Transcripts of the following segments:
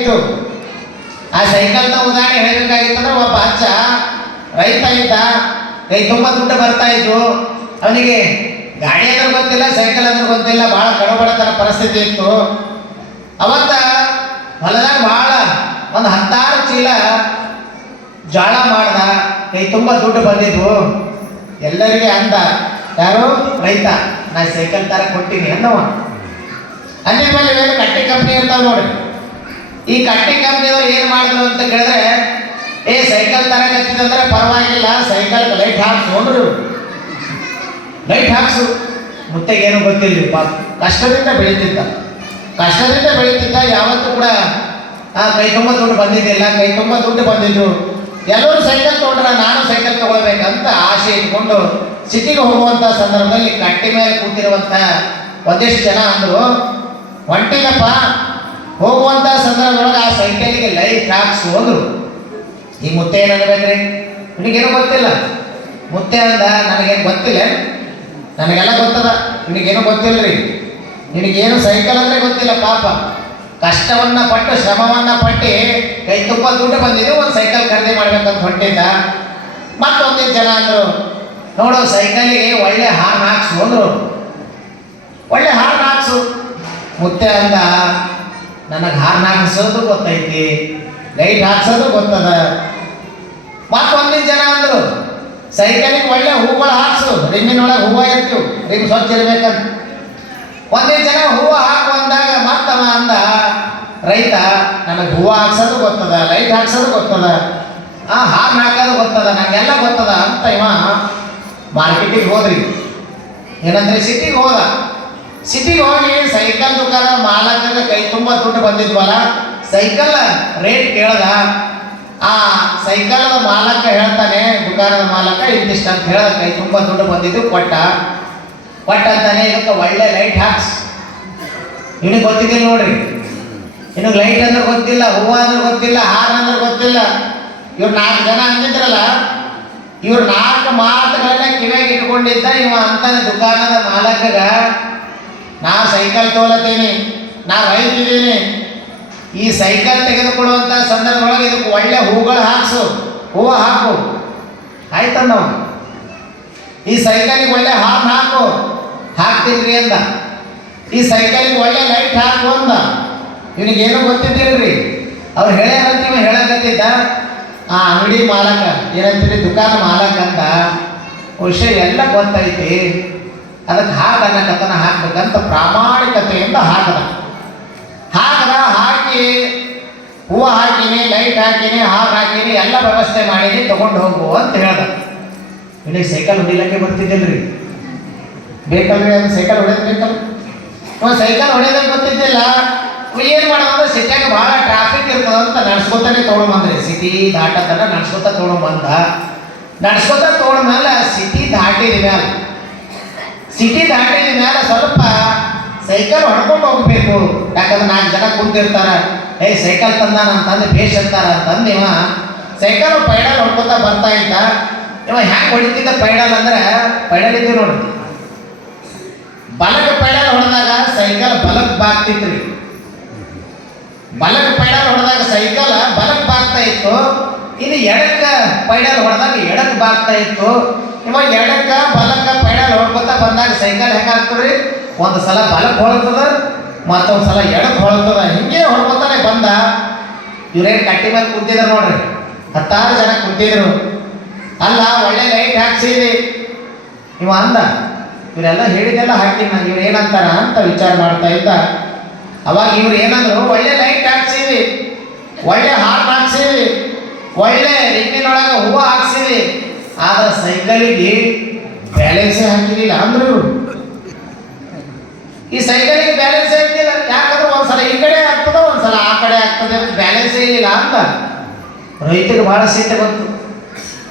ಇದು ಆ ಸೈಕಲ್ನ ಉದಾಹರಣೆ ಹೇಳಬೇಕಾಗಿತ್ತಂದ್ರೆ ಒಬ್ಬ ಅಜ್ಜ ರೈತ ಇದ್ದ, ಕೈ ತುಂಬ ದುಡ್ಡು ಬರ್ತಾ ಇತ್ತು. ಅವನಿಗೆ ಗಾಡಿ ಅಂದ್ರೆ ಗೊತ್ತಿಲ್ಲ, ಸೈಕಲ್ ಅಂದ್ರೆ ಗೊತ್ತಿಲ್ಲ, ಭಾಳ ಕಡುಬಡತನ ಪರಿಸ್ಥಿತಿ ಇತ್ತು. ಅವತ್ತ ಹೊಲದಾಗ ಭಾಳ ಒಂದು 16 ಚೀಲ ಜಾಳ ಮಾಡ್ದ, ಕೈ ತುಂಬ ದುಡ್ಡು ಬಂದಿದ್ವು. ಎಲ್ಲರಿಗೆ ಅಂದ, ಯಾರು ರೈತ, ನಾ ಸೈಕಲ್ ತರ ಕೊಟ್ಟಿನಿ ಅನ್ನವ. ಅಂದ ಮೇಲೆ ಇವೇನು ಕಟ್ಟಿ ಕಂಪ್ನಿ ಇರ್ತಾವ ನೋಡ್ರಿ. ಈ ಕಟ್ಟಿ ಕಂಪ್ನಿಯವ್ರು ಏನು ಮಾಡಿದ್ರು ಅಂತ ಕೇಳಿದ್ರೆ, ಸೈಕಲ್ ತರ ಕತ್ತಿದಂದ್ರೆ ಪರವಾಗಿಲ್ಲ, ಸೈಕಲ್ ಲೈಟ್ ಹಾಕ್ಸು ಅಂದ್ರು. ಲೈಟ್ ಹಾಕ್ಸು. ಮುತ್ತೆಗೇನು ಗೊತ್ತಿಲ್ಲ, ಪಾಪ ಕಷ್ಟದಿಂದ ಬೆಳೀತಿದ್ದ. ಯಾವತ್ತೂ ಕೂಡ ಕೈ ತುಂಬ ದುಡ್ಡು ಬಂದಿದ್ದಿಲ್ಲ, ಕೈ ತುಂಬ ದುಡ್ಡು ಬಂದಿದ್ದು. ಎಲ್ಲರೂ ಸೈಕಲ್ ತೊಗೊಂಡ್ರೆ ನಾನು ಸೈಕಲ್ ತಗೊಳ್ಬೇಕಂತ ಆಸೆ ಇಟ್ಕೊಂಡು ಸಿಟಿಗೆ ಹೋಗುವಂಥ ಸಂದರ್ಭದಲ್ಲಿ ಕಟ್ಟಿ ಮೇಲೆ ಕೂತಿರುವಂಥ ಒಂದಿಷ್ಟು ಜನ ಅಂದರು, ಹೊಂಟಿನಪ್ಪ ಹೋಗುವಂಥ ಸಂದರ್ಭದೊಳಗೆ ಆ ಸೈಕಲ್ಗೆ ಲೈಟ್ ಹಾಕ್ಸು ಅಂದರು. ಈ ಮುತ್ತೆ ಏನು ಅನ್ಬೇಕ್ರಿ, ನಿನಗೇನು ಗೊತ್ತಿಲ್ಲ. ಮುತ್ತೆ ಅಂದ, ನನಗೇನು ಗೊತ್ತಿಲ್ಲ, ನನಗೆಲ್ಲ ಗೊತ್ತದ, ನಿನಗೇನು ಗೊತ್ತಿಲ್ಲರಿ, ನಿನಗೇನು ಸೈಕಲ್ ಅಂದರೆ ಗೊತ್ತಿಲ್ಲ. ಪಾಪ ಕಷ್ಟವನ್ನ ಪಟ್ಟು ಶ್ರಮವನ್ನ ಪಟ್ಟು ಕೈ ತುಂಬ ದುಡ್ಡು ಬಂದಿದ್ದು, ಒಂದು ಸೈಕಲ್ ಖರೀದಿ ಮಾಡ್ಬೇಕಂತ ಹೊಂಟಿದ್ದ. ಮತ್ತೊಂದಿಷ್ಟು ಜನ ಅಂದರು, ನೋಡು ಸೈಕಲಿಗೆ ಒಳ್ಳೆ ಹಾರ್ನ್ ಹಾಕ್ಸು ಅಂದರು. ಒಳ್ಳೆ ಹಾರ್ನ್ ಹಾಕ್ಸು. ಮುತ್ತೆ ಅಂದ, ನನಗೆ ಹಾರ್ನ್ ಹಾಕ್ಸೋದು ಗೊತ್ತೈತಿ, ಲೈಟ್ ಹಾಕ್ಸೋದು ಗೊತ್ತದ. ಮತ್ತೊಂದಿಷ್ಟು ಜನ ಅಂದರು, ಸೈಕಲಿಗೆ ಒಳ್ಳೆ ಹೂಗಳು ಹಾಕ್ಸು, ರಿಮ್ಮಿನೊಳಗೆ ಹೂವು ಇರ್ತೀವಿ, ರಿಮ್ ಸ್ವಚ್ಛ ಇರ್ಬೇಕಂತ. ಒಂದಿಷ್ಟು ಜನ ಹೂವು ಹಾಕು ಅಂದಾಗ ಮತ್ತವ ಅಂದ, ರೈತ, ನನಗೆ ಹೂವು ಹಾಕ್ಸೋದು ಗೊತ್ತದ, ಲೈಟ್ ಹಾಕ್ಸೋದು ಗೊತ್ತದ, ಹಾರ್ನ್ ಹಾಕೋದು ಗೊತ್ತದ, ನನಗೆಲ್ಲ ಗೊತ್ತದ ಅಂತ ಇವ ಮಾರ್ಕೆಟಿಗೆ ಹೋದ್ರಿ. ಏನಂದ್ರೆ ಸಿಟಿಗೆ ಹೋದ. ಸಿಟಿಗೆ ಹೋಗಿ ಸೈಕಲ್ ದುಕಾನ ಮಾಲಕನ ಕೈ ತುಂಬ ದುಡ್ಡು ಬಂದಿದ್ವಲ್ಲ, ಸೈಕಲ್ ರೇಟ್ ಕೇಳ್ದ. ಆ ಸೈಕಲ್ದ ಮಾಲಕ ಹೇಳ್ತಾನೆ, ದುಕಾನದ ಮಾಲಕ ಇಂತಿಷ್ಟ ಅಂತ ಹೇಳ್ದ, ಕೈ ತುಂಬ ದುಡ್ಡು ಬಂದಿದ್ದು ಕೊಟ್ಟಂತಾನೆ, ಇದಕ್ಕೆ ಒಳ್ಳೆ ಲೈಟ್ ಹಾಕ್ಸ್. ನಿನಗೆ ಗೊತ್ತಿದ್ದಿಲ್ಲ ನೋಡ್ರಿ, ನಿನಗೆ ಲೈಟ್ ಅಂದ್ರೆ ಗೊತ್ತಿಲ್ಲ, ಹೂವು ಅಂದ್ರೆ ಗೊತ್ತಿಲ್ಲ, ಹಾರ ಅಂದ್ರೆ ಗೊತ್ತಿಲ್ಲ. ಇವ್ರು 4 ಜನ ಅಂದಿದ್ರಲ್ಲ, ಇವ್ರು 4 ಮಾತುಗಳನ್ನ ಕಿವಿಯಾಗಿ ಇಟ್ಕೊಂಡಿದ್ದ. ಇವ ಅಂತಾನೆ ದುಕಾನದ ಮಾಲಕಗ, ನಾ ಸೈಕಲ್ ತೋಲತ್ತೀನಿ, ನಾ ರೈತಿದ್ದೀನಿ, ಈ ಸೈಕಲ್ ತೆಗೆದುಕೊಳ್ಳುವಂಥ ಸಂದರ್ಭದೊಳಗೆ ಇದಕ್ಕೆ ಒಳ್ಳೆ ಹೂಗಳು ಹಾಕ್ಸು, ಹೂವು ಹಾಕು ಆಯ್ತಣ್ಣ. ಈ ಸೈಕಲಿಗೆ ಒಳ್ಳೆ ಹಾರ್ನ್ ಹಾಕು, ಹಾಕ್ತಿದ್ರಿ ಅಂದ. ಈ ಸೈಕಲಿಗೆ ಒಳ್ಳೆ ಲೈಟ್ ಹಾಕು ಅಂದ. ಇವನಿಗೇನು ಗೊತ್ತಿದ್ದಿಲ್ರಿ. ಅವ್ರು ಹೇಳ್ಯಾರಂತೀವ ಹೇಳಕತ್ತಿದ್ದ. ಆ ಅಂಗಡಿ ಮಾಲಕ ಏನಂತೀರಿ, ದುಕಾನ ಮಾಲಕ ಅಂತ ವಿಷಯ ಎಲ್ಲ ಗೊತ್ತೈತಿ, ಅದಕ್ಕೆ ಹಾಕನ್ನಕತನ ಹಾಕ್ಬೇಕಂತ ಪ್ರಾಮಾಣಿಕತೆಯಿಂದ ಹಾಕಿ ಹೂವು ಹಾಕಿನಿ, ಲೈಟ್ ಹಾಕಿನಿ, ಹಾರ್ ಹಾಕಿನಿ, ಎಲ್ಲ ವ್ಯವಸ್ಥೆ ಮಾಡೀನಿ, ತಗೊಂಡು ಹೋಗು ಅಂತ ಹೇಳ್ದ. ಇಲ್ಲಿ ಸೈಕಲ್ ಹೊಡಿಲಿಕ್ಕೆ ಬರ್ತಿದ್ದಿಲ್ರಿ, ಬೇಕಲ್ರಿ, ಅದು ಸೈಕಲ್ ಹೊಡೆಯೋದು ಬೇಕಲ್ಲ. ಸೈಕಲ್ ಹೊಡೆಯೋದಕ್ಕೆ ಗೊತ್ತಿದ್ದಿಲ್ಲ. ಏನು ಮಾಡೋದಂದ್ರೆ ಸಿಟಿಯಾಗ ಭಾಳ ಟ್ರಾಫಿಕ್ ಇರ್ತದಂತ ನಡ್ಸ್ಕೊತಾನೆ ತೊಗೊಂಡ್ಬಂದ್ರಿ. ಸಿಟಿ ದಾಟತನ ನಡ್ಸ್ಕೊತಾ ತೊಗೊಂಡ್ಬಂದ. ತೊಗೊಂಡ್ಮೇಲೆ ಸಿಟಿ ದಾಟಿದ ಮೇಲೆ ಸ್ವಲ್ಪ ಸೈಕಲ್ ಹೊಡ್ಕೊಂಡು ಹೋಗ್ಬೇಕು. ಯಾಕಂದ್ರೆ 4 ಜನ ಕುಂತಿರ್ತಾರ, ಸೈಕಲ್ ತಂದಾನ ಅಂತಂದು ಬೇಷ್ ಅಂತಾರ ಅಂತಂದು ಇವ ಸೈಕಲ್ ಪೈಡಲ್ ಹೊಡ್ಕೊತಾ ಬರ್ತಾ ಇದ್ದ. ಇವ ಹ್ಯಾಂಗೆ ಹೊಡಿತಿದ್ದ ಪೈಡಲ್ ಅಂದ್ರೆ, ಪೈಡಲ್ ಇದ್ದೀವಿ ನೋಡಿ, ಬಲಕ್ಕೆ ಪೈಡಲ್ ಹೊಡೆದಾಗ ಸೈಕಲ್ ಬಲಕ್ಕೆ ಬಾಗ್ತಿತ್ರಿ. ಬಲಕ್ಕೆ ಪೈಡಲ್ ಹೊಡೆದಾಗ ಸೈಕಲ್ ಬಲಕ್ಕೆ ಬಾಗ್ತಾ ಇತ್ತು. ಇದು ಎಡಕ್ಕೆ ಪೈಡಲ್ ಹೊಡೆದಾಗ ಎಡಕ್ಕೆ ಬಾಗ್ತಾ ಇತ್ತು. ಇವಾಗ ಎಡಕ್ಕೆ ಬಲಕ್ಕೆ ಪೈಡಲ್ ಹೊಡ್ಕೊತಾ ಬಂದಾಗ ಸೈಕಲ್ ಹೆಂಗಾಗ್ತದ್ರಿ, ಒಂದು ಸಲ ಬಲಕ್ಕೆ ಹೊಳ್ತದ, ಮತ್ತೊಂದು ಸಲ ಎಡಕ್ಕೆ ಹೊಳ್ತದ. ಹಿಂಗೆ ಹೊಡ್ಕೊತಾನೆ ಬಂದ. ಇವ್ರೇನು ಕಟ್ಟಿ ಮೇಲೆ ಕುಂತಿದ್ರು ನೋಡ್ರಿ, 10 ಜನ ಕುಂತಿದ್ರು. ಅಲ್ಲ, ಒಳ್ಳೆ ಲೈಟ್ ಹಾಕ್ಸಿದಿ. ಇವ ಅಂದ, ಇವರೆಲ್ಲ ಹೇಳಿದೆಲ್ಲ ಹಾಕಿ ನಾನು ಇವ್ರು ಏನಂತಾರ ಅಂತ ವಿಚಾರ ಮಾಡ್ತಾ ಇದ್ದ. ಅವಾಗ ಇವ್ರು ಏನಂದ್ರು, ಒಳ್ಳೆ ಲೈಟ್ ಹಾಕ್ಸಿವಿ, ಒಳ್ಳೆ ಹಾರ್ನ್ ಹಾಕ್ಸಿವಿ, ಒಳ್ಳೆ ರಿಮ್ಮಿನೊಳಗೆ ಹೂವು ಹಾಕ್ಸಿವಿ, ಆದ್ರೆ ಸೈಕಲಿಗೆ ಬ್ಯಾಲೆನ್ಸೇ ಹಾಕಿದಿಲ್ಲ ಅಂದ್ರು ಇವರು. ಈ ಸೈಕಲಿಗೆ ಬ್ಯಾಲೆನ್ಸ್ ಆಗ್ತಿಲ್ಲ, ಯಾಕಂದ್ರೆ ಒಂದ್ಸಲ ಈ ಕಡೆ ಆಗ್ತದ, ಒಂದ್ಸಲ ಆ ಕಡೆ ಆಗ್ತದೆ, ಬ್ಯಾಲೆನ್ಸೇ ಇಲ್ಲ ಅಂತ ರೈತರಿಗೆ ಭಾಳ ಸಿಟ್ಟು ಬಂತು.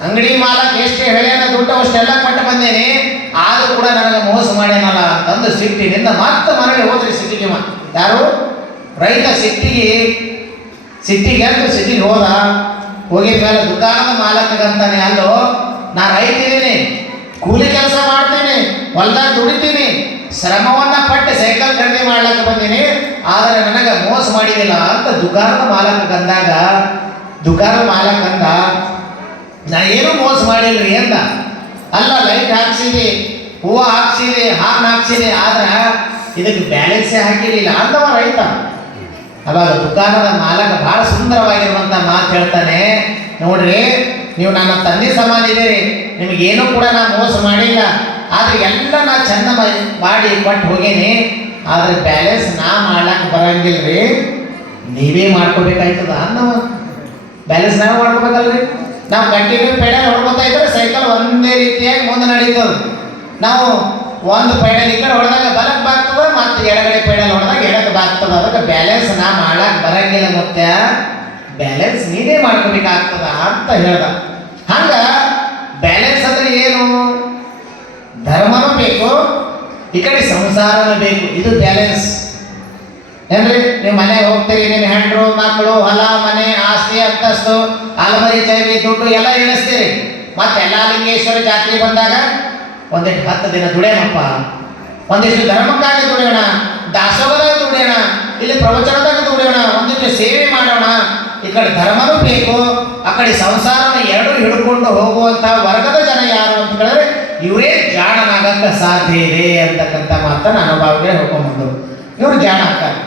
ಅಂಗಡಿ ಮಾಲಕ್ ಎಷ್ಟೇ ಹೇಳ್ಯಾನ, ದುಡ್ಡು ಅಷ್ಟೆಲ್ಲ ಕೊಟ್ಟು ಬಂದೇನೆ, ಆದರೂ ಕೂಡ ನನಗೆ ಮೋಸ ಮಾಡ್ಯಾನಲ್ಲ ಅಂತಂದು ಸಿಟ್ಟಿನಿಂದ ಮತ್ತೆ ಮರಳಿ ಹೋದ್ರಿ ಸಿಟ್ಟಿಗೆ. ಯಾರು ರೈತ ಸಿಟ್ಟಿಗೆ ಅಂತ ಸಿಟ್ಟಿಗೆ ಹೋಗಿದ ಮೇಲೆ ದುಕಾನದ ಮಾಲಕಗಂತಾನೆ, ಅಲ್ಲೋ ನಾ ರೈತ ಇದ್ದೀನಿ, ಕೂಲಿ ಕೆಲಸ ಮಾಡ್ತೀನಿ, ಮಾಡ್ತೀನಿ, ಹೊಲ್ದಾಗ ದುಡಿತೀನಿ, ಶ್ರಮವನ್ನ ಪಟ್ಟು ಸೈಕಲ್ ಖರೀದಿ ಮಾಡ್ಲಕ್ಕ ಬಂದೀನಿ, ಆದರೆ ನನಗೆ ಮೋಸ ಮಾಡಿದಿಲ್ಲ ಅಂತ ದುಕಾನದ ಮಾಲಕ ಅಂದ. ನಾ ಏನು ಮೋಸ ಮಾಡಿಲ್ರಿ ಅಂದ. ಅಲ್ಲ, ಲೈಟ್ ಹಾಕ್ಸಿದೆ, ಹೂವು ಹಾಕ್ಸಿದೆ, ಹಾರ್ನ್ ಹಾಕ್ಸಿದೆ, ಆದ್ರೆ ಇದಕ್ಕೆ ಬ್ಯಾಲೆನ್ಸೇ ಹಾಕಿರಲಿಲ್ಲ ಅಂದವ ರೈತ. ಅವಾಗ ದುಕಾನದ ಮಾಲಕ ಬಹಳ ಸುಂದರವಾಗಿರುವಂತ ಮಾತು ಹೇಳ್ತಾನೆ, ನೋಡ್ರಿ, ನೀವು ನನ್ನ ತಂದೆ ಸಮಾನ ಇದ್ದೀರಿ, ನಿಮಗೇನು ಕೂಡ ನಾ ಮೋಸ ಮಾಡಿಲ್ಲ, ಆದ್ರೆ ಎಲ್ಲ ನಾ ಚಂದ ಮಾಡಿ ಕೊಟ್ಟು ಹೋಗೇನಿ, ಆದ್ರೆ ಬ್ಯಾಲೆನ್ಸ್ ನಾ ಮಾಡ್ಲಕ್ಕ ಬರಂಗಿಲ್ರಿ, ನೀವೇ ಮಾಡ್ಕೋಬೇಕಾಯ್ತದ ಅನ್ನವ. ಬ್ಯಾಲೆನ್ಸ್ ನಾವು ಮಾಡ್ಕೋಬೇಕಲ್ರಿ. ನಾವು ಕಂಟಿನ್ಯೂ ಪೆಡಲ್ ಹೊಡ್ಕೊತಾ ಇದ್ರೆ ಸೈಕಲ್ ಒಂದೇ ರೀತಿಯಾಗಿ ಮುಂದೆ ನಡೀತದೆ. ನಾವು ಒಂದು ಪೈಡಲ್ ಈ ಕಡೆ ಹೊಡೆದಾಗ ಬಲಕ್ಕೆ ಬಾಗ್ತದ, ಮತ್ತು ಎಡಗಡೆ ಪೈಡಲ್ ಹೊಡೆದಾಗ ಎಡಕ್ಕೆ ಬಾಗ್ತದ. ಅದಕ್ಕೆ ಬ್ಯಾಲೆನ್ಸ್ ನಾ ಮಾಡಕ್ಕೆ ಬರಂಗಿಲ್ಲ, ಮತ್ತೆ ಬ್ಯಾಲೆನ್ಸ್ ನೀವೇ ಮಾಡ್ಕೋಬೇಕಾಗ್ತದ ಅಂತ ಹೇಳ್ದ. ಹಂಗ ಬ್ಯಾಲೆನ್ಸ್ ಅಂದ್ರೆ ಏನು? ಧರ್ಮನೂ ಬೇಕು, ಈ ಕಡೆ ಸಂಸಾರನೂ ಬೇಕು. ಇದು ಬ್ಯಾಲೆನ್ಸ್ ಏನ್ರಿ? ನೀವು ಮನೆಗೆ ಹೋಗ್ತೀರಿ, ನಿಮ್ಮ ಹೆಂಡ್ರು ಮಕ್ಕಳು ಹೊಲ ಮನೆ ಆಸ್ತಿ ಅಂತಸ್ತು ಅಲಮರಿ ಚೈವಿ ದುಡ್ಡು ಎಲ್ಲ ಎಣಿಸ್ತೀರಿ. ಮತ್ತೆ ಎಲ್ಲ ಲಿಂಗೇಶ್ವರ ಜಾತ್ರೆ ಬಂದಾಗ ಒಂದಿಷ್ಟು 10 ದಿನ ದುಡಿಯೋಣಪ್ಪ, ಒಂದಿಷ್ಟು ಧರ್ಮಕ್ಕಾಗಿ ದುಡಿಯೋಣ, ದಾಸೋಹದಾಗ ದುಡಿಯೋಣ, ಇಲ್ಲಿ ಪ್ರವಚನದಾಗ ದುಡಿಯೋಣ, ಒಂದಿಷ್ಟು ಸೇವೆ ಮಾಡೋಣ. ಈ ಕಡೆ ಧರ್ಮನೂ ಬೇಕು, ಆ ಕಡೆ ಸಂಸಾರನ ಎರಡೂ ಹಿಡ್ಕೊಂಡು ಹೋಗುವಂತ ವರ್ಗದ ಜನ ಯಾರು ಅಂತ ಹೇಳಿದ್ರೆ ಇವರೇ ಜಾಣನಾಗಕ್ಕೆ ಸಾಧ್ಯ ಇದೆ ಅಂತಕ್ಕಂಥ ಮಾತನ್ನ ಅನುಭವಕ್ಕೆ ಹೋಗ್ಕೊಂಡ್ಬಂದು ಇವರು ಜಾಣ ಆಗ್ತಾರೆ.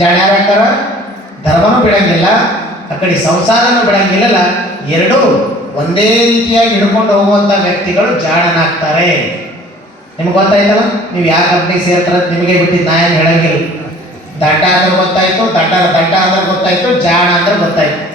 ಜಾಣ ಯಾರು ಆಗ್ತಾರ? ಧರ್ಮನೂ ಬಿಡಂಗಿಲ್ಲ, ಆ ಕಡೆ ಸಂಸಾರನೂ ಬಿಡಂಗಿಲ್ಲ, ಎರಡೂ ಒಂದೇ ರೀತಿಯಾಗಿ ಹಿಡ್ಕೊಂಡು ಹೋಗುವಂತ ವ್ಯಕ್ತಿಗಳು ಜಾಣನಾಗ್ತಾರೆ. ನಿಮ್ಗೆ ಗೊತ್ತಾಯ್ತಲ್ಲ, ನೀವು ಯಾವ ಕಂಪ್ನಿಗೆ ಸೇರ್ತಾರ ನಿಮಗೆ ಬಿಟ್ಟಿದ್ದು ನಾ ಏನು ಹೇಳಂಗಿಲ್ಲ. ದಡ್ಡ ಅಂದ್ರೆ ಗೊತ್ತಾಯ್ತು, ದಡ್ಡ ಅಂದ್ರೆ ಗೊತ್ತಾಯ್ತು, ಜಾಣ ಅಂದ್ರೆ ಗೊತ್ತಾಯ್ತು.